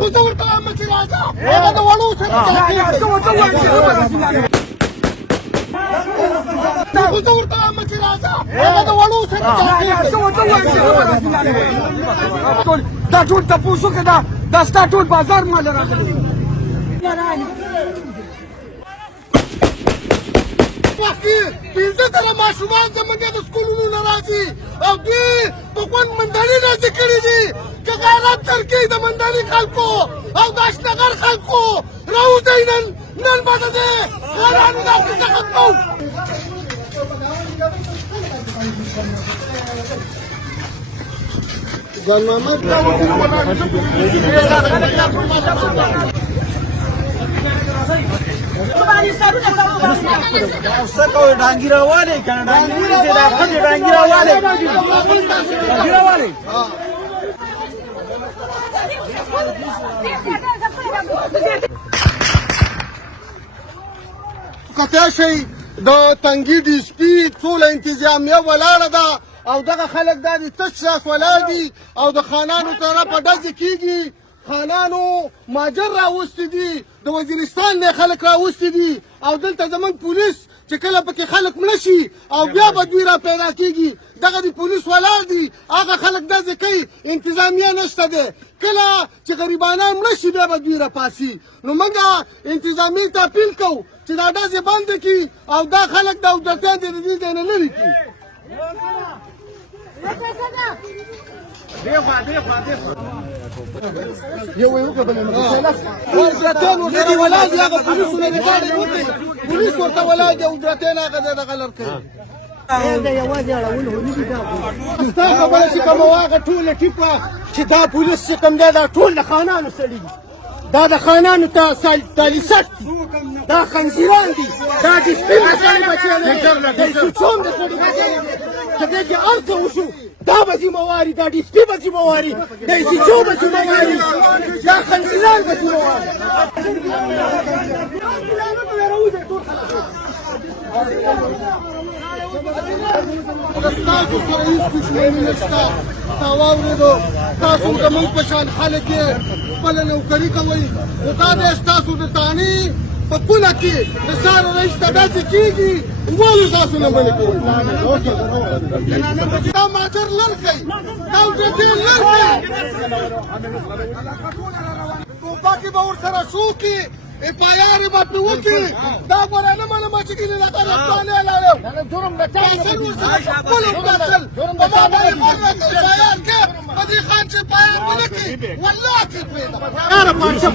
خو زه ورته وایم چې راځه هغه د وړو سره خو زه ورته وایم چې راځه هغه د وړو سره دا ټول تپوسو کې دا ستا ټول بازار مال راغلی وختي پنځه زره ماشومان زموږ د سکولونو نه راځي او دوی په خوند مندړي راځي کړي دي که غیرت درکوي د مندړي خلکو او د اشنغر خلکو راوځئ نن به د دې خانانو دا قصه ختموو ګل محمد څه کوې ډانګي راوالې که نه ډانګي دې دا ښځې ډانګي راوالې ډانګي راوالې کته شي د تنګي ډي اس پي ټوله انتظامیه ولاړه ده او دغه خلک دا دي تش لاس ولاړ دي او د خانانو طرفه ډزې کېږي خانانو ماجر راوستي دي د وزیرستان نه خلک راوستي دي او دلته زموږ پولیس چې کله پکې خلک مړه شي او بیا به دوی را پیدا کېږي دغه د پولیس ولاړ دي هغه خلک ډزې کوي انتظامیه نشته دی کله چې غریبانان مړه شي بیا به دوی راپاسي نو موږ انتظامیې ته اپیل کوو چې دا ډزې بندې کړي او دا خلک د اودرتیا دې د دې ځای نه لرې کړي یو یو کبل ورته ورته ولاج هغه پولیس ولې غاړي وته پولیس ورته ولاج او درته نه غده دغه لړ کوي دا یوازې اړول هو دي دا ستا خبره چې کوم واغه ټوله ټیپه چې دا پولیس چې کوم دا ټول خانانو سړي دا د خانانو ته تالیسات دي دا خنزیران دي دا د سپین سړي بچیان دي د سوچوم د سړي بچیان دي کله چې ارته وشو دا به ذمہواري دا د سپي به ذمہواري د سوچو به ذمہواري دا خنزیران به ذمہواري تاسو سره هیڅ دښمني نشته تا واورېدو تاسو زموږ په شان خلک یې خپله نوکري کوئ خو دا دی ستاسو د تانې په پوله کې د سهار رئیس ته داسې کېږي ولې تاسو نه منې کوئ دا ماجر لر کوي دا وجدې لر کوي ټوپکې به ورسره شوکي پایارې به پرې وکړي دا ګوره نه منمه چې ګینې لکه د پلانې لاړم پاسل ورسره خپل پاسل په ما باندې پایار کې په دې خان چې پایار ونه کړي والله چې پرېږدم یاره پاچه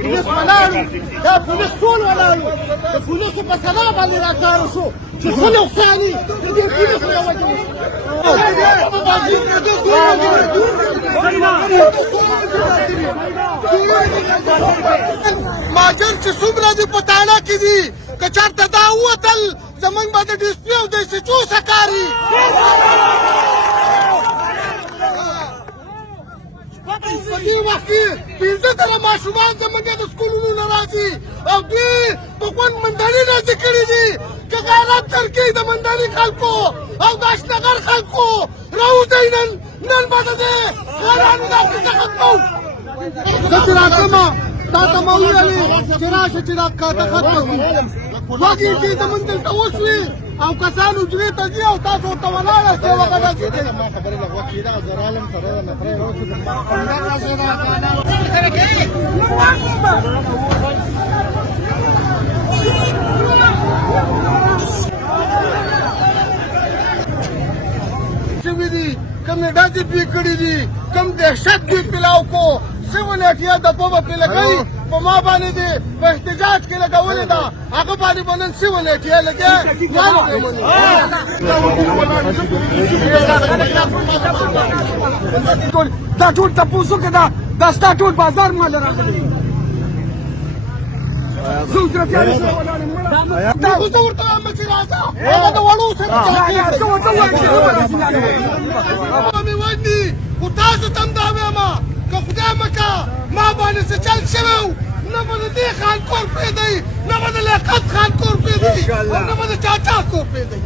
پولیس ولاړو دا پولیس ټول ولاړو د پولیسو په سلا باندې راکاره شو چې څه نقصاني د دې پولیسو له وجې ماجر چې څومره دي په تاڼه کې دي که چېرته دا ووتل زموږ به د ډسپلې او د سچو سکاري په دې وخت کې پنځه زره ماشومان زموږ د سکولونو نه راځي او دوی په خوند مندړي راځي کړي دي که غیرت درکوي د مندړي خلکو او د اشنغر خلکو راوځئ نن به د دې خانانو دا قصه ختموو زه چې راځمه تا ته مې وویلې چې راشه چې دا کاته ختمه کړو دوه ګېټې زموږ دلته وشوې او کسان حجرې ته ځي او تاسو ورته ولاړاست یو هغه داسې کوي شوي دي کومې ډزې پرې کړي دي کوم دهشت دوی پلاو کو سیول اټیا د پوبه پې لګوي په ما باندې دې په احتجاج کې لګولې ده هغه باندې به نن سیول اټیا لګیا دا ټول تپوسو کې دا ستا ټول بازار مال راغلی زه درته خو زه ورته وایم چې راځه هغه د وړو سره مې وایي خو تاسو ته هم دا وایم که خدای مکه ما باندې څه چل شوی و نه به د دې خان کور پرېږدئ نه به د لیاقت خان کور پرېږدئ او نه به د چاچا کور پرېږدئ